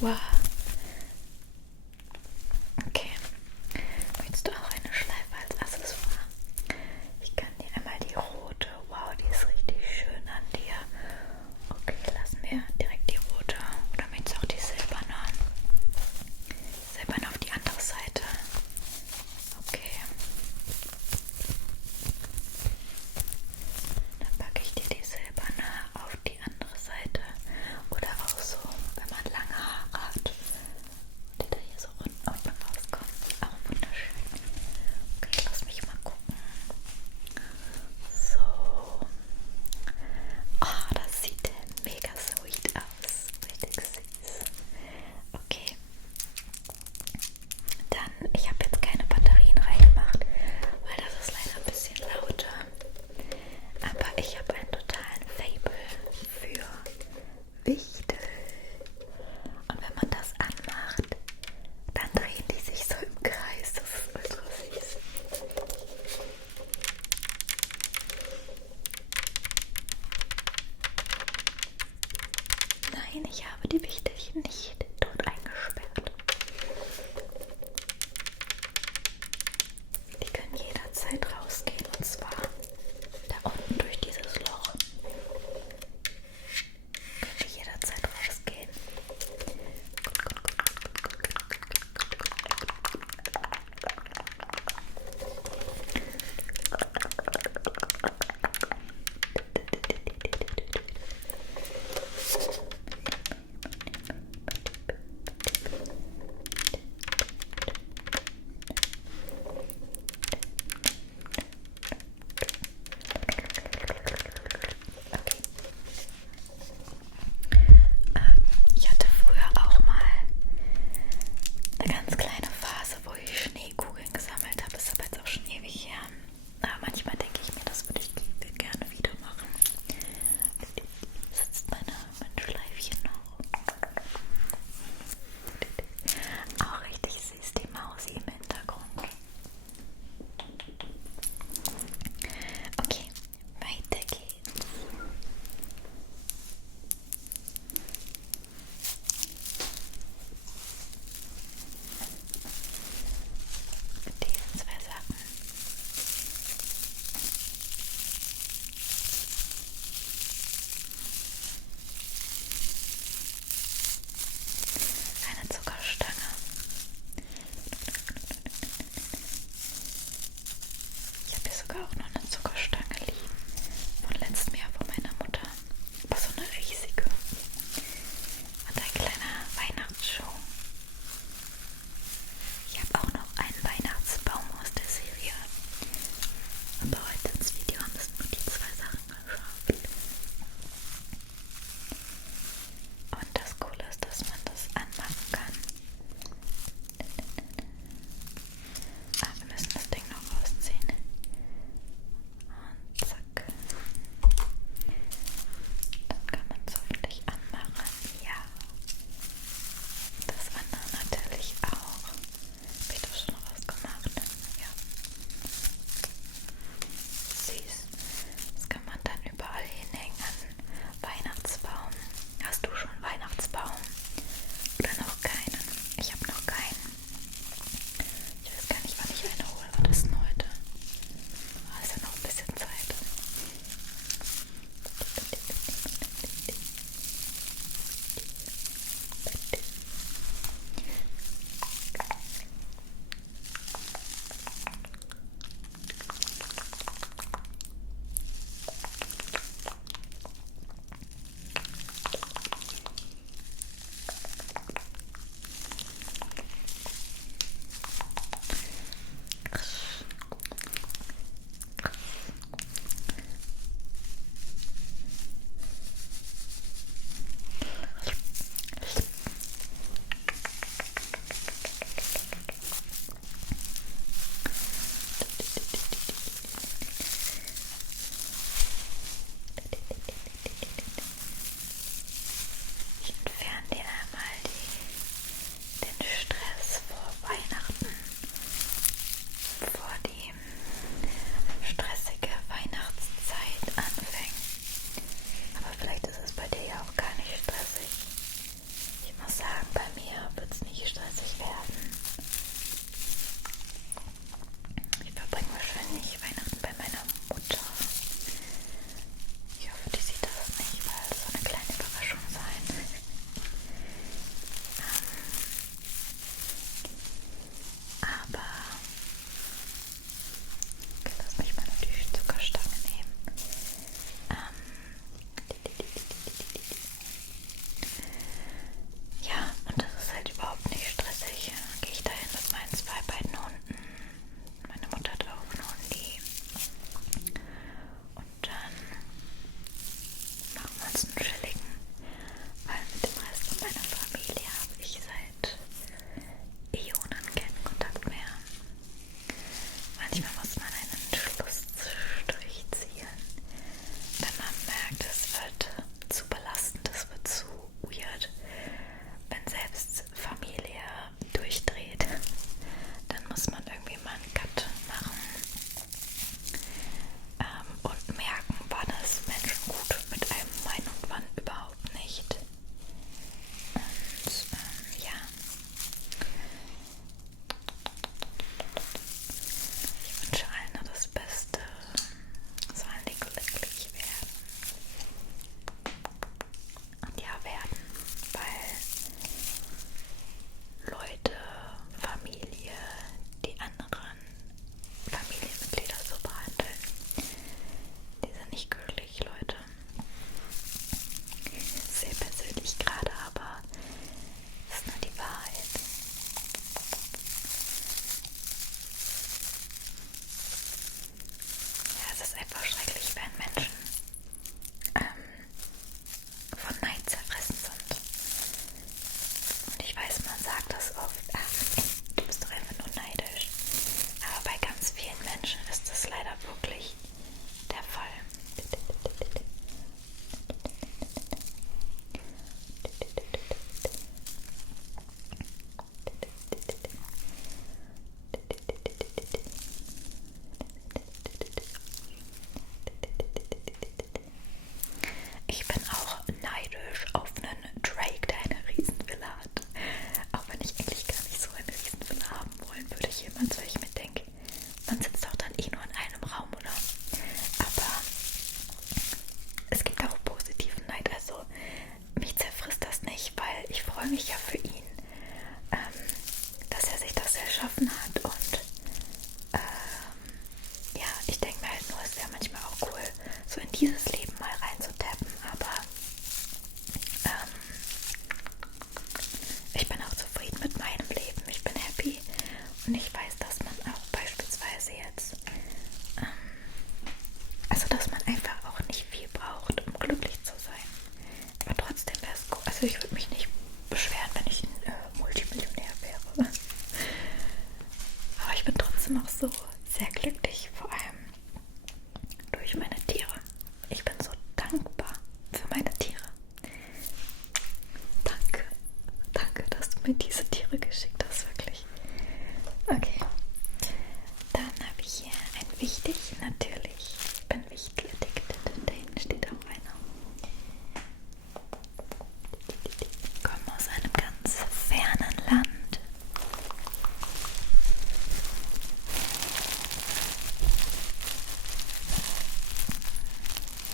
Wow. Okay. Möchtest du auch eine Schleife als Accessoire? Ich kann dir einmal die rote. Wow, die ist richtig schön an dir. Okay, lassen wir direkt die rote. Oder möchtest du auch die silberne? Silberne auf die andere Seite. Okay. Dann packe ich dir die silberne auf die andere Seite. Oder auch so, wenn man lange Haare hat, die da hier so unten rauskommen. Auch wunderschön. Okay, lass mich mal gucken. So. Oh, das sieht mega sweet aus. Richtig süß. Okay. Dann, ich habe jetzt keine Batterien reingemacht, weil das ist leider ein bisschen lauter. Aber ich habe einen totalen Faible für Wichtel. Und wenn man das anmacht, dann drehen die sich so im Kreis. Das ist ultra süß. Nein, ich habe die Wichtelchen nicht dort eingesperrt. Die können jederzeit rausgehen, und zwar da unten durch dieses Loch. Können die jederzeit rausgehen. Also ich würde mich nicht beschweren, wenn ich ein Multimillionär wäre. Aber ich bin trotzdem auch so sehr glücklich, vor allem durch meine Tiere. Ich bin so dankbar für meine Tiere. Danke, danke, dass du mir diese Tiere geschickt hast, wirklich. Okay, dann habe ich hier ein Wichtig, natürlich. Ich bin Wichtel addicted, da hinten steht auch einer. Komme aus einem ganz fernen Land.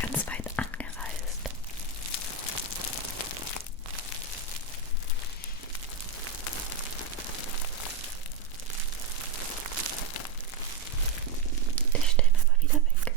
Ganz weit angereist. Die stehen aber wieder weg.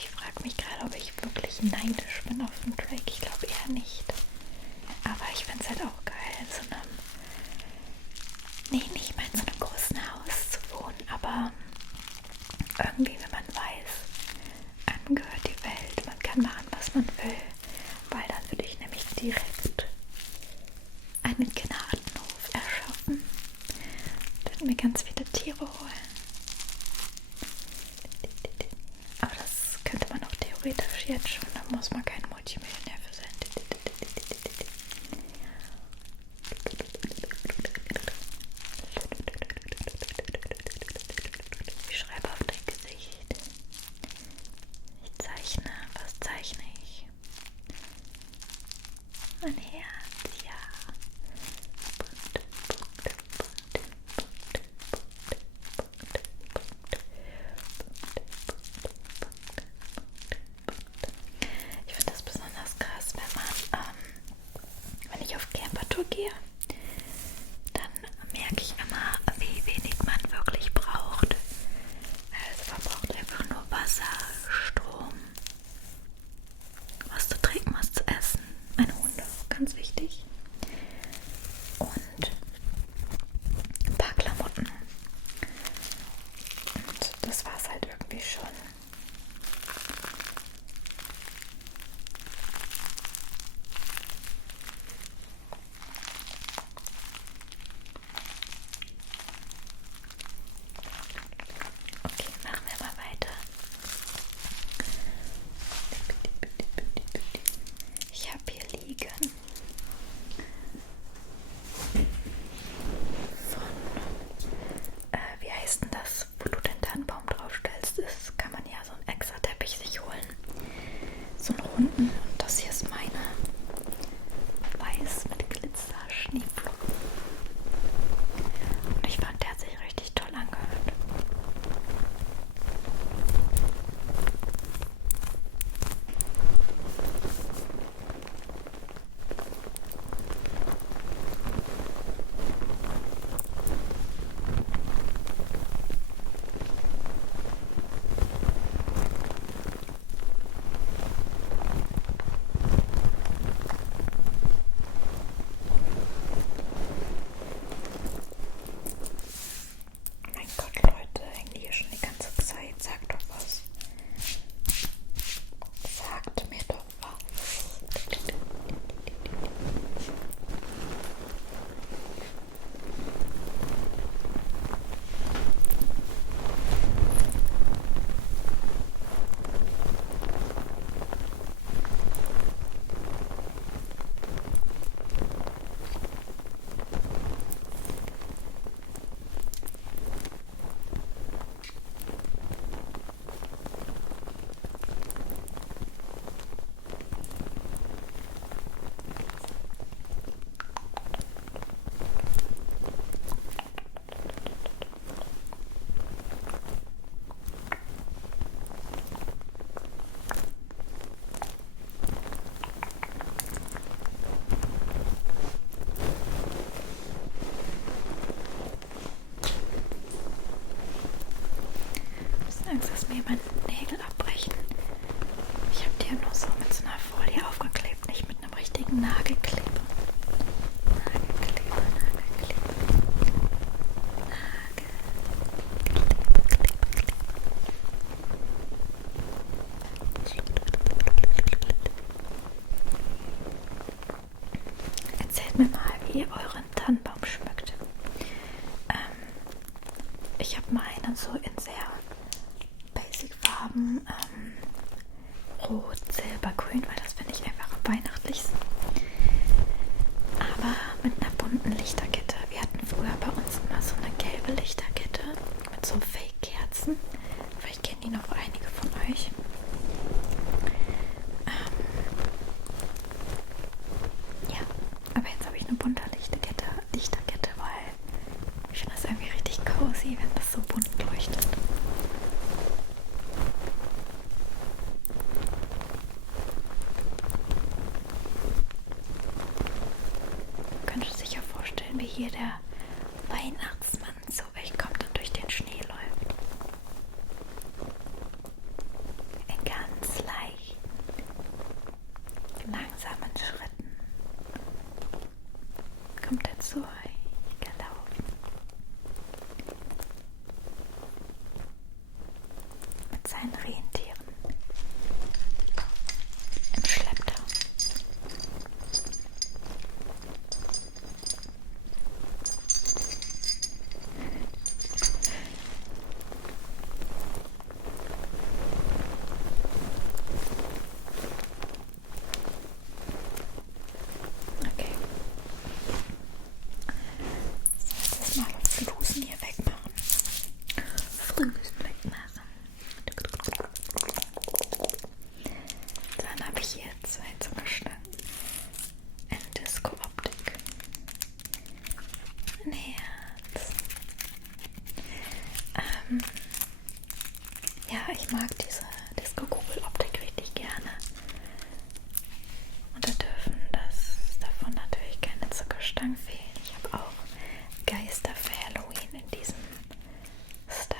Ich frage mich gerade, ob ich wirklich neidisch bin auf den Drake. Ich glaube eher nicht. Aber ich finde es halt auch geil, in so einem, nee, nicht mal in so einem großen Haus zu wohnen, aber irgendwie, wenn man weiß, einem gehört die Welt, man kann machen, was man will, weil dann würde ich nämlich direkt einen Gnadenhof erschaffen, würde mir ganz viele Tiere holen. Aber das könnte man auch theoretisch jetzt schon, da muss man kein Multimillionär für sein. Ich schreibe auf dein Gesicht. Ich zeichne. Was zeichne ich? Ein Herz, ja. Punkte, Punkte, Punkte, Punkte, Punkte, Punkte, Punkte. Ich finde das besonders krass, wenn ich auf Campertour gehe, dann merke ich immer, wie wenig man wirklich braucht. Also man braucht einfach nur Wasser, Strom, was zu trinken, was zu essen. Meine Hunde, ganz wichtig. Und ein paar Klamotten. Und das war es halt irgendwie schon. mir mal, wie ihr euren Tannenbaum schmückt. Ich habe meine so in sehr basic Farben, Rot, Silber, Grün, weil das finde ich einfach am weihnachtlichsten. Aber mit einer bunten Lichterkette. Wir hatten früher bei uns immer so eine gelbe Lichterkette mit so Fake-Kerzen. Vielleicht kennen die noch einige von euch. Ja, aber jetzt habe ich eine bunte Lichterkette, weil ich finde das irgendwie richtig cozy, wenn das so bunt leuchtet. Könnt ihr sich ja vorstellen, wie hier der Weihnachtsmann so wegkommt und durch den Schnee läuft. In ganz leichten, langsamen Schritten kommt er zu euch gelaufen. Mit seinen Rentieren im Schlepptau. Okay. Jetzt mal Flusen hier wegmachen. Flusen wegmachen. Dann habe ich hier zwei Zuckerstangen. Eine Disco-Optik. Ein Herz. Ja, ich mag diese Disco-Kugel-Optik richtig gerne. Und da dürfen davon natürlich keine Zuckerstangen fehlen. Ich habe auch Geister für Halloween in diesem Style.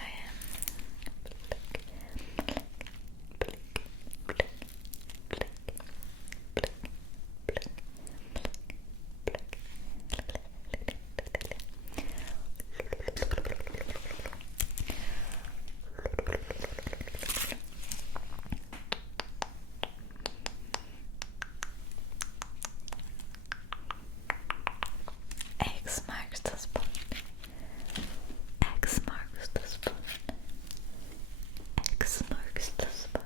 X marks the spot. X marks the spot. X marks the spot.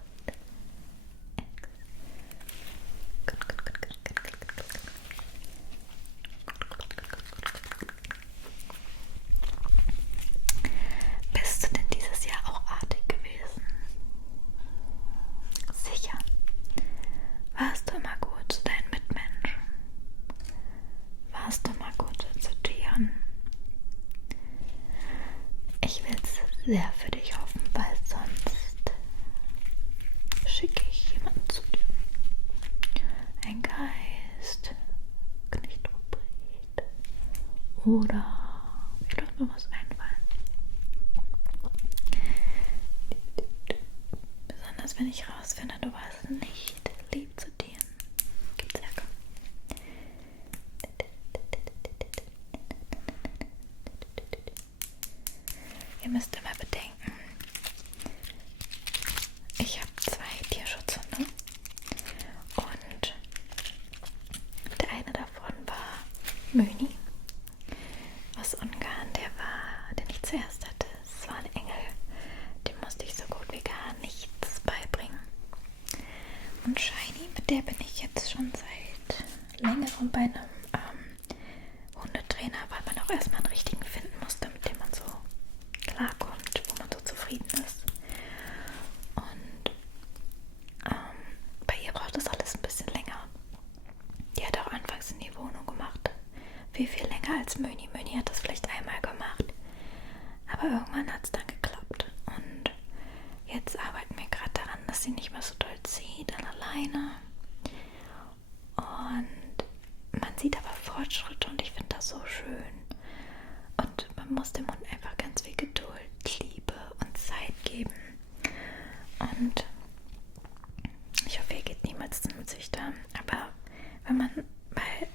Bist du denn dieses Jahr auch artig gewesen? Sicher. Warst du immer gut zu deinen Mitmenschen? Warst du immer gut zu Tieren? Ich will es sehr für dich hoffen, weil sonst schicke ich jemanden zu dir. Ein Geist, Knecht Ruprecht. Oder ich lasse mir was einfallen. Besonders wenn ich rausfinde, du warst nicht lieb zu dir. Gibt's Ärger. Ihr müsst immer bedenken, ich habe 2 Tierschutzhunde und der eine davon war Möni aus Ungarn, den ich zuerst hatte. Es war ein Engel, dem musste ich so gut wie gar nichts beibringen. Und Shiny, mit der bin ich jetzt schon seit längerem bei einem Hundetrainer, weil man auch erstmal einen richtigen finden musste, mit dem man so klarkommt, wo man so zufrieden ist. Und bei ihr braucht das alles ein bisschen länger. Die hat auch anfangs in die Wohnung gemacht. Viel länger als Möni. Möni hat das vielleicht einmal gemacht. Aber irgendwann hat es dann geklappt. Und jetzt arbeiten wir gerade daran, dass sie nicht mehr so doll zieht an alleine. Und man sieht aber Fortschritte und ich finde das so schön. Und man muss dem Hund einfach ganz viel Geduld, Liebe und Zeit geben. Und ich hoffe, ihr geht niemals zum Züchter. Aber wenn man, weil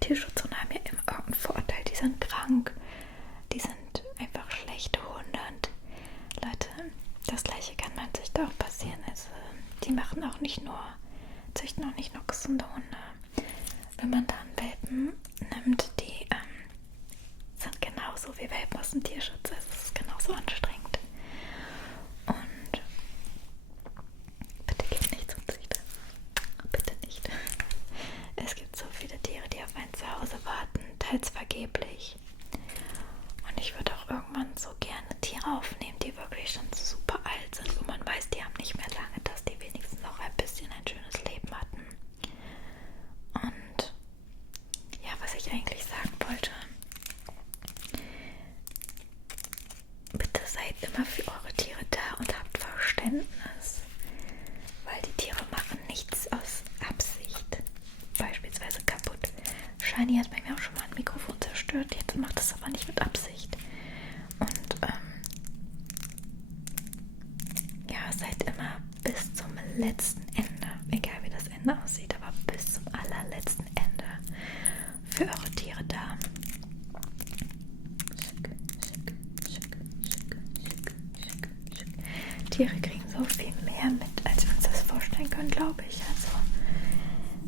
Tierschutzhunde haben ja immer irgendeinen Vorteil, die sind krank, die sind einfach schlechte Hunde. Und Leute, das gleiche kann beim Züchter auch passieren. Also die machen auch nicht nur, züchten auch nicht nur gesunde Hunde. Wenn man da einen Welpen nimmt, die sind genauso wie Welpen aus dem Tierschutz. Also es ist genauso anstrengend. Und bitte geht nicht zum Züchter. Bitte nicht. Es gibt so viele Tiere, die auf ein Zuhause warten, teils vergeblich. Und ich würde auch irgendwann so gerne Tiere aufnehmen, die wirklich schon super alt sind, wo man weiß, die haben nicht mehr lange, dass die wenigstens noch ein bisschen ein schönes Leben hatten. Und ja, was ich eigentlich sagen wollte, bitte seid immer für eure Tiere da und habt Verständnis, weil die Tiere machen nichts aus Absicht, beispielsweise kaputt. Shiny hat bei mir auch schon mal ein Mikrofon zerstört, jetzt macht es aber nicht mit Absicht. Und ja, seid immer bis zum letzten Ende, egal wie das Ende aussieht, aber bis zum allerletzten Ende für eure Tiere da. Tiere kriegen so viel mehr mit, als wir uns das vorstellen können, glaube ich. Also,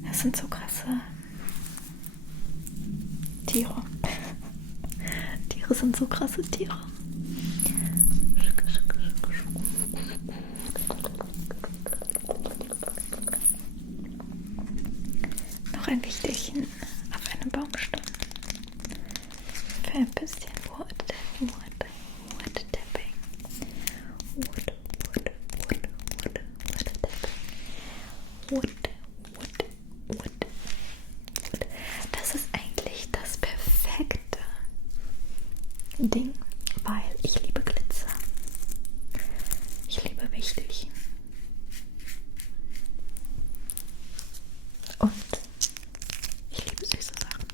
das sind so krasse Tiere. Tiere sind so krasse Tiere. Noch ein Wichtelchen auf einem Baumstamm. Für ein bisschen Wood-Tapping. Wood. Das ist eigentlich das perfekte Ding, weil ich liebe Glitzer. Ich liebe Wichtelchen. Und ich liebe süße Sachen.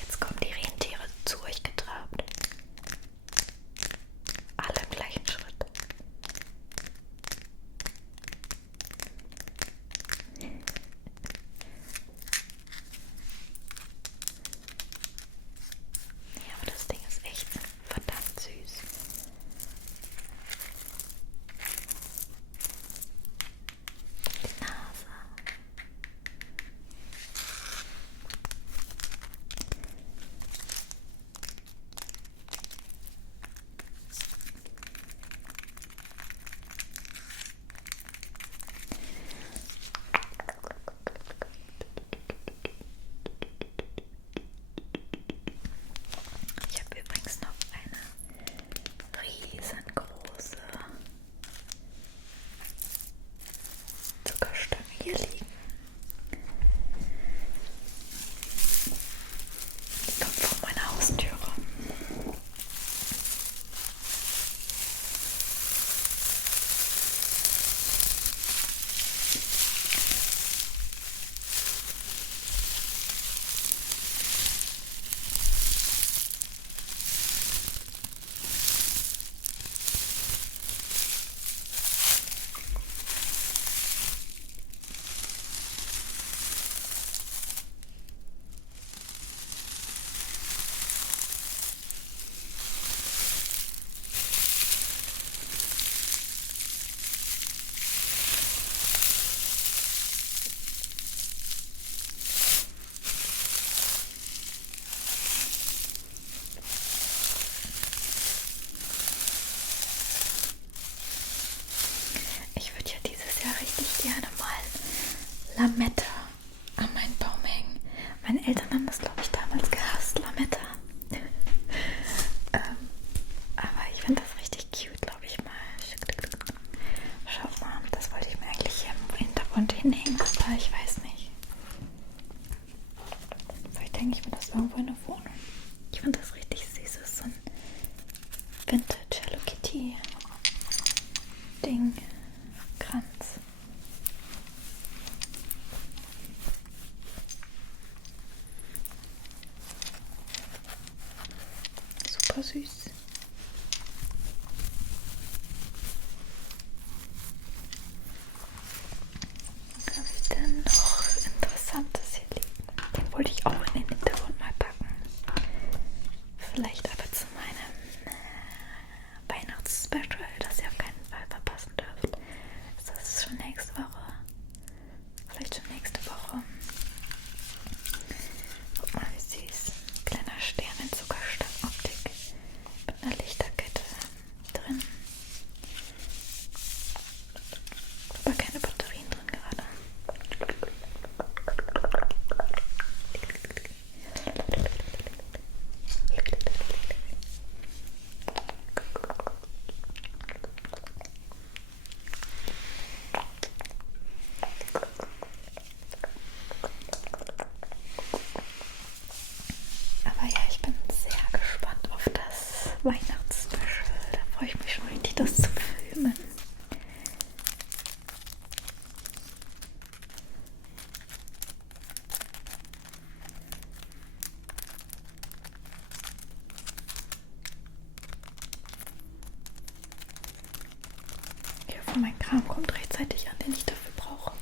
Jetzt kommen die Rentiere zu euch getrabt. Alle im gleichen Schritt. Ja, aber das Ding ist echt verdammt süß. Die Nase. Ich habe übrigens noch eine riesengroße Zuckerstange hier liegen. Die kommt von meiner Haustüre. Ich würde ja dieses Jahr richtig gerne mal Lametta an meinen Baum hängen. Meine Eltern haben das, glaube ich, damals gehasst, Lametta. Aber ich finde das richtig cute, glaube ich mal. Schaut mal, das wollte ich mir eigentlich hier im Hintergrund hinhängen, aber ich weiß nicht. So, ich denke, hänge ich mir das irgendwo in der Wohnung. Ich finde das richtig süß. Das ist so ein Vintage Hello Kitty Ding. Kranz. Super süß. Was habe ich denn noch Interessantes hier liegen? Den wollte ich auch in den Hintergrund mal packen. Vielleicht aber zu meinem Weihnachtsspecial, das ihr auf keinen Fall verpassen dürft. Das ist schon nächste Woche. Vielleicht schon nächste Woche. Guck mal, wie süß. Kleiner Stern in Zuckerstangoptik mit einer Lichterkette drin. Aber keine Batterien drin gerade. Aber ja, ich bin sehr gespannt auf das Weihnachtsspecial. Da freue ich mich schon richtig, das zu filmen. Ich hoffe, mein Kram kommt rechtzeitig an, den ich dafür brauche.